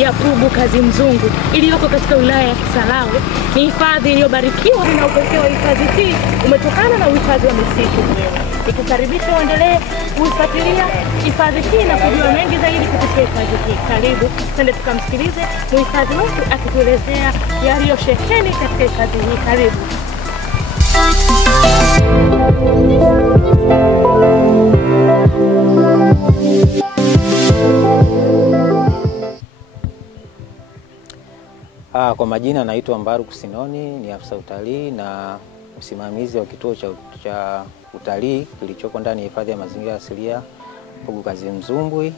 ya Pugu Kazimzungu iliyoko katika wilaya ya Kisarawe. Ni hifadhi iliyobarikiwa na upekee wa hifadhi hii umetokana na uhifadhi wa misitu. Nikukaribisha uendelee kufuatilia hifadhi hii na kujua mengi zaidi kupitia hifadhi hii. Karibu twende tukamsikilize mhifadhi wetu akituelezea yaliyosheheni katika hifadhi hii. Karibu. Kwa majina naitwa Mbaruku Sinoni, ni afisa utalii na msimamizi wa kituo cha utalii kilichoko ndani ya hifadhi ya mazingira asilia Pugu Kazimzumbwi.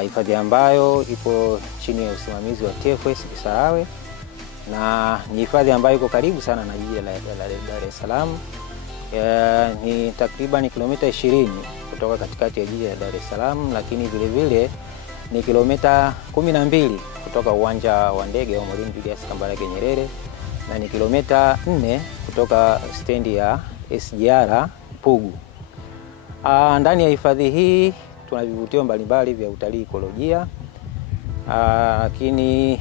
Hifadhi ambayo ipo chini ya usimamizi wa TFS Kisarawe, na ni hifadhi ambayo iko karibu sana na jiji la Dar es Salaam. Ni takriban kilomita 20 kutoka katikati ya jiji la Dar es Salaam, lakini vile vile ni kilomita 12 kutoka uwanja wa ndege wa Mwalimu Julius Kambarage Nyerere, na ni kilomita 4 kutoka stendi ya SGR Pugu. Ndani ya hifadhi hii tuna vivutio mbalimbali vya utalii ekolojia, lakini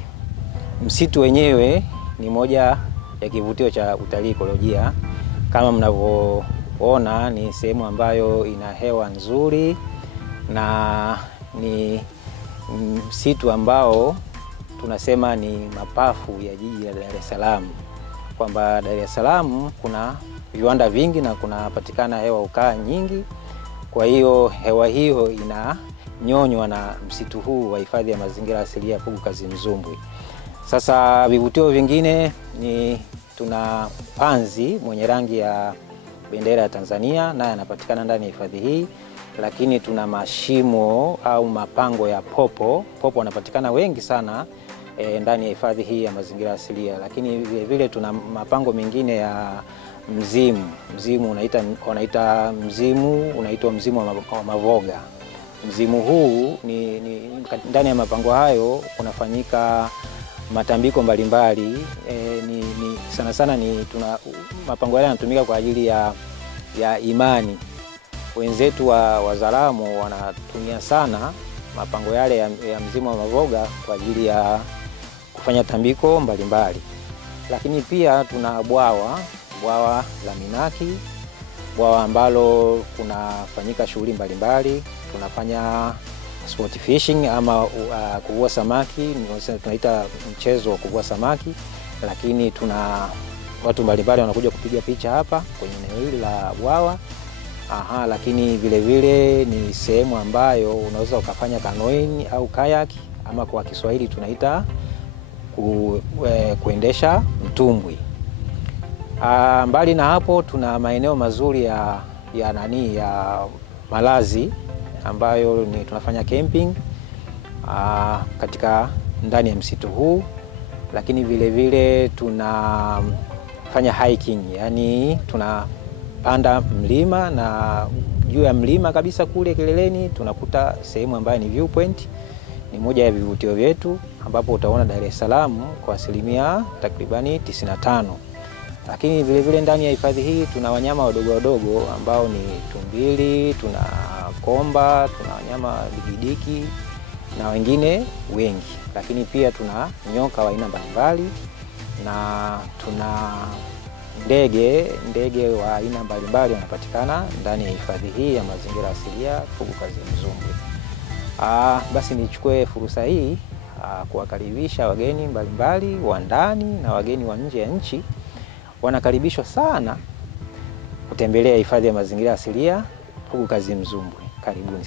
msitu wenyewe ni moja ya kivutio cha utalii ekolojia. Kama mnavyoona, ni sehemu ambayo ina hewa nzuri na ni msitu ambao tunasema ni mapafu ya jiji la Dar es Salaam, kwamba Dar es Salaam kuna viwanda vingi na kunapatikana hewa ukaa nyingi. Kwa hiyo hewa hiyo inanyonywa na msitu huu wa hifadhi ya mazingira asilia Pugu Kazimzumbwi. Sasa vivutio vingine ni tuna panzi mwenye rangi ya bendera ya Tanzania, naye anapatikana ndani ya hifadhi hii. Lakini tuna mashimo au mapango ya popo. Popo wanapatikana wengi sana ndani ya hifadhi hii ya mazingira asilia. Lakini vile vile tuna mapango mengine ya mzimu. Mzimu unaitwa mzimu wa Mavoga. Mzimu huu ni ndani ya mapango hayo kunafanyika matambiko mbalimbali. Sana sana mapango haya yanatumika kwa ajili ya imani. Wenzetu wa Wazaramo wanatumia sana mapango yale ya mzimu wa Mavoga kwa ajili ya kufanya tambiko mbalimbali. Lakini pia tuna bwawa la Minaki, bwawa ambalo kunafanyika shughuli mbalimbali. Tunafanya sport fishing ama kuvua samaki, tunaita mchezo wa kuvua samaki. Lakini tuna watu mbalimbali wanakuja kupiga picha hapa kwenye eneo hili la bwawa. Lakini vile vile ni sehemu ambayo unaweza ukafanya canoeing au kayak, ama kwa Kiswahili tunaita kuendesha mtumbwi. Mbali na hapo tuna maeneo mazuri ya malazi ambayo tunafanya camping katika ndani ya msitu huu. Lakini vile vile tunafanya hiking, yani tunapanda mlima, na juu ya mlima kabisa kule kileleni tunakuta sehemu ambayo ni viewpoint. Ni moja ya vivutio vyetu ambapo utaona Dar es Salaam kwa asilimia takribani 95. Lakini vile vile ndani ya hifadhi hii tuna wanyama wadogo ambao ni tumbili, tuna komba, tuna wanyama digidiki na wengine wengi. Lakini pia tuna nyoka wa aina mbalimbali, na tuna ndege wa aina mbalimbali wanapatikana ndani ya hifadhi hii ya mazingira asilia Pugu Kazimzumbwi. Basi nichukue fursa hii kuwakaribisha wageni mbalimbali wa ndani na wageni wa nje ya nchi. Wanakaribishwa sana kutembelea hifadhi ya mazingira asilia Pugu Kazimzumbwi. Karibuni.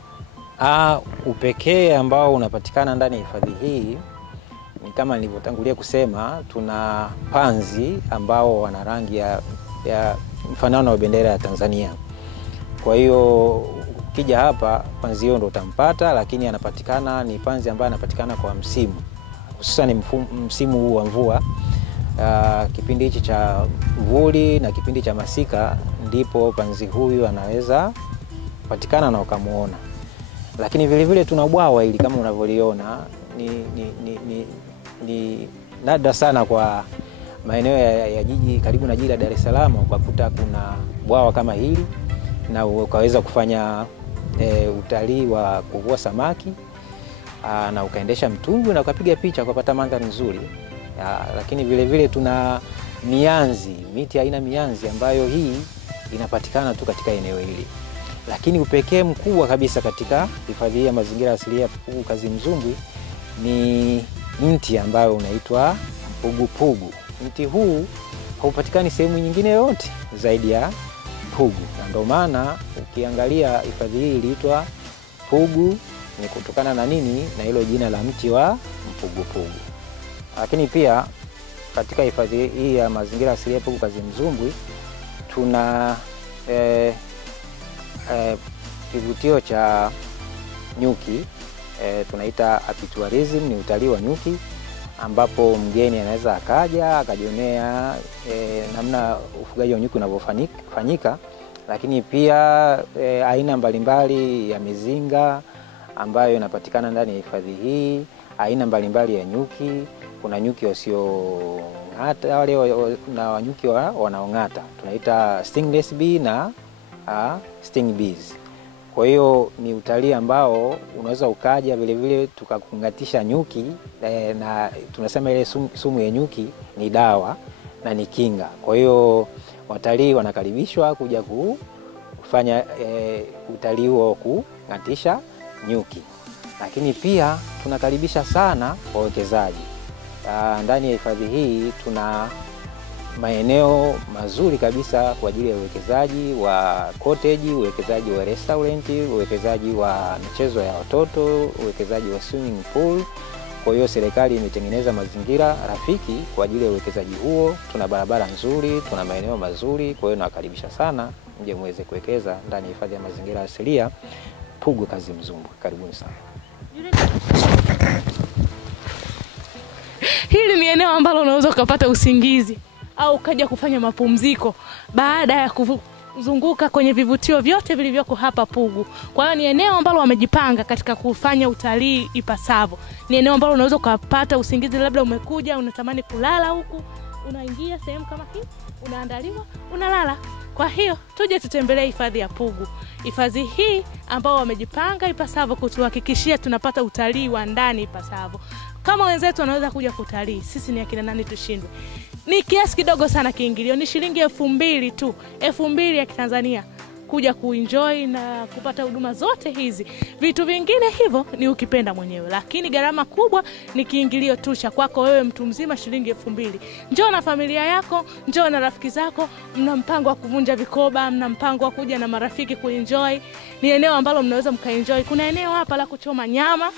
Upekee ambao unapatikana ndani ya hifadhi hii ni kama nilivyotangulia kusema, tuna panzi ambao wana rangi ya mfanano wa bendera ya Tanzania. Kwa hiyo ukija hapa panzi hiyo ndo utampata, lakini ni panzi ambaye anapatikana kwa msimu, hususan msimu huu wa mvua. Kipindi hichi cha vuli na kipindi cha masika ndipo panzi huyu anaweza patikana na ukamuona. Lakini vile vile tuna bwawa hili kama unavyoliona, ni nadra sana kwa maeneo ya jiji karibu na jiji la Dar es Salaam ukakuta kuna bwawa kama hili na ukaweza kufanya utalii wa kuvua samaki. na ukaendesha mtumbwi na ukapiga picha ukapata mandhari nzuri. Lakini vile vile tuna mianzi, miti aina mianzi ambayo hii inapatikana tu katika eneo hili. Lakini upekee mkubwa kabisa katika hifadhi ya mazingira asilia ya Pugu Kazimzumbwi ni mti ambao unaitwa Pugu. Mti huu haupatikani sehemu nyingine yote zaidi ya Pugu. Na ndio maana ukiangalia hifadhi hii iliitwa Pugu ni kutokana na nini? Na hilo jina la mti wa Pugu. Lakini pia katika hifadhi hii ya mazingira asilia ya Pugu Kazimzumbwi tuna kivutio cha nyuki, tunaita apituarism, ni utalii wa nyuki ambapo mgeni anaweza akaja akajionea namna ufugaji wa nyuki unavyofanyika. Lakini pia aina mbalimbali ya mizinga ambayo inapatikana ndani ya hifadhi hii, aina mbalimbali ya nyuki. Kuna nyuki wasiong'ata wale na nyuki wanaong'ata, tunaita stingless bee na sting bees. Kwa hiyo ni utalii ambao unaweza ukaja vile vile tukakungatisha nyuki, na tunasema ile sumu ya nyuki ni dawa na ni kinga. Kwa hiyo watalii wanakaribishwa kuja kufanya utalii wa kungatisha nyuki. Lakini pia tunakaribisha sana wawekezaji. Ndani ya hifadhi hii tuna maeneo mazuri kabisa kwa ajili ya uwekezaji wa cottage, uwekezaji wa restaurant, uwekezaji wa michezo ya watoto, uwekezaji wa swimming pool. Kwa hiyo serikali imetengeneza mazingira rafiki kwa ajili ya uwekezaji huo. Tuna barabara nzuri, tuna maeneo mazuri. Kwa hiyo nawakaribisha sana mje muweze kuwekeza ndani ya hifadhi ya mazingira asilia Pugu Kazimzumbwi. Karibuni sana. Hili ni eneo ambalo unaweza ukapata usingizi au ukaja kufanya mapumziko baada ya kuzunguka kwenye vivutio vyote vilivyoko hapa Pugu. Kwa hiyo ni eneo ambalo wamejipanga katika kufanya utalii ipasavyo. Ni eneo ambalo unaweza ukapata usingizi, labda umekuja unatamani kulala huku, unaingia sehemu kama hii, unaandaliwa, unalala. Kwa hiyo tuje tutembelee hifadhi ya Pugu. Hifadhi hii ambao wamejipanga ipasavyo kutuhakikishia tunapata utalii wa ndani ipasavyo. Kama wenzetu wanaweza kuja kutalii, sisi ni akina nani tushindwe? Ni kiasi kidogo sana kiingilio, ni shilingi 2,000 tu, 2,000 ya Kitanzania kuja kuenjoy na kupata huduma zote hizi. Vitu vingine hivyo ni ukipenda mwenyewe, lakini gharama kubwa ni kiingilio tu cha kwako wewe mtu mzima, shilingi 2,000. Njoo na familia yako, njoo na rafiki zako, mna mpango wa kuvunja vikoba, mna mpango wa kuja na marafiki kuenjoy. Ni eneo ambalo mnaweza mkaenjoy. Kuna eneo hapa la kuchoma nyama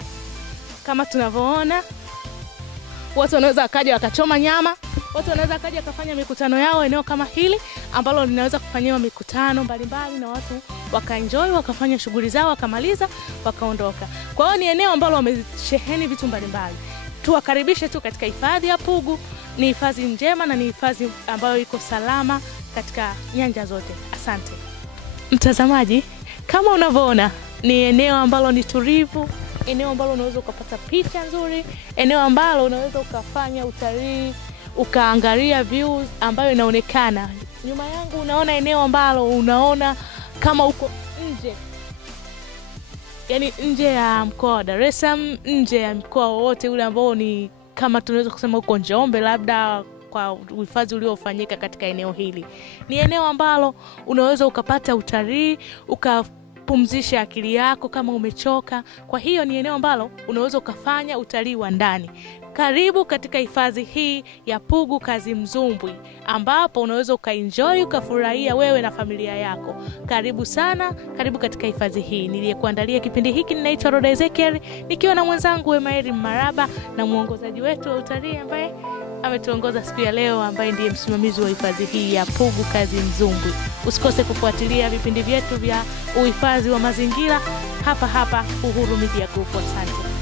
kama tunavyoona. Watu wanaweza wakaja wakachoma nyama, watu wanaweza kaja kufanya mikutano yao eneo kama hili ambalo linaweza kufanywa mikutano mbalimbali na watu wakaenjoy, wakafanya shughuli zao, wakamaliza, wakaondoka. Kwa hiyo ni eneo ambalo wamesheheni vitu mbalimbali. Tuwakaribishe tu katika hifadhi ya Pugu. Ni hifadhi njema na ni hifadhi ambayo iko salama katika nyanja zote. Asante. Mtazamaji, kama unavyoona ni eneo ambalo ni tulivu, eneo ambalo unaweza ukapata picha nzuri, eneo ambalo unaweza ukafanya utalii, ukaangalia views ambayo inaonekana. Nyuma yangu unaona eneo ambalo unaona kama uko nje. Yaani nje ya mkoa wa Dar es Salaam, nje ya mkoa wote ule ambao ni kama tunaweza kusema uko Njombe labda, kwa uhifadhi uliofanyika katika eneo hili. Ni eneo ambalo unaweza ukapata utalii, ukapumzisha akili yako kama umechoka. Kwa hiyo ni eneo ambalo unaweza ukafanya utalii wa ndani. Karibu katika hifadhi hii ya Pugu Kazimzumbwi ambapo unaweza ukaenjoy, ukafurahia wewe na familia yako. Karibu sana, karibu katika hifadhi hii. Niliyekuandalia kipindi hiki ninaitwa Roda Ezekiel, nikiwa na mwenzangu Wemaeri Maraba na muongozaji wetu wa utalii ambaye ametuongoza siku ya leo, ambaye ndiye msimamizi wa hifadhi hii ya Pugu Kazimzumbwi. Usikose kufuatilia vipindi vyetu vya uhifadhi wa mazingira hapa Uhuru Media Group. Asante.